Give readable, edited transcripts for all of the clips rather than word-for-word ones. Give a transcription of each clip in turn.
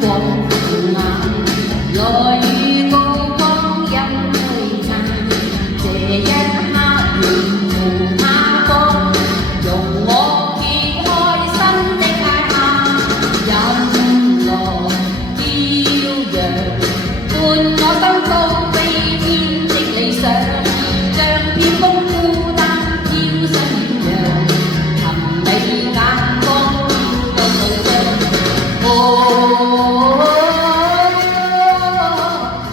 廣闊眼，來與高光一璀璨。這一刻沿途他方，容我揭開新的界限。任來驕陽，伴我登高飛天的理想，像片風孤單飄身遠揚，尋你眼光飄到路上。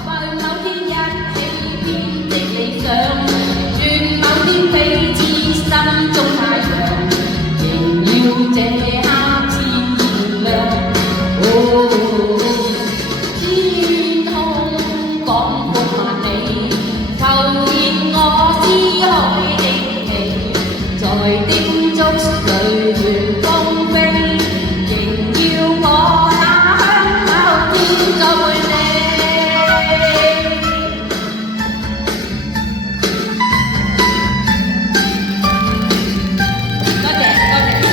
為某天一起編的理想，願某天彼此心中太陽，仍要這刻天亮。天空廣闊萬里，浮現我思海的氣，在叮囑裏亂風飛，仍要我那香口天再會你。多謝多謝。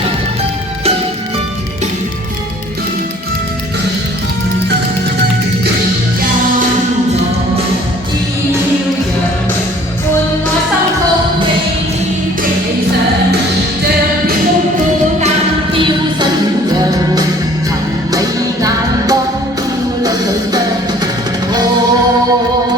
Oh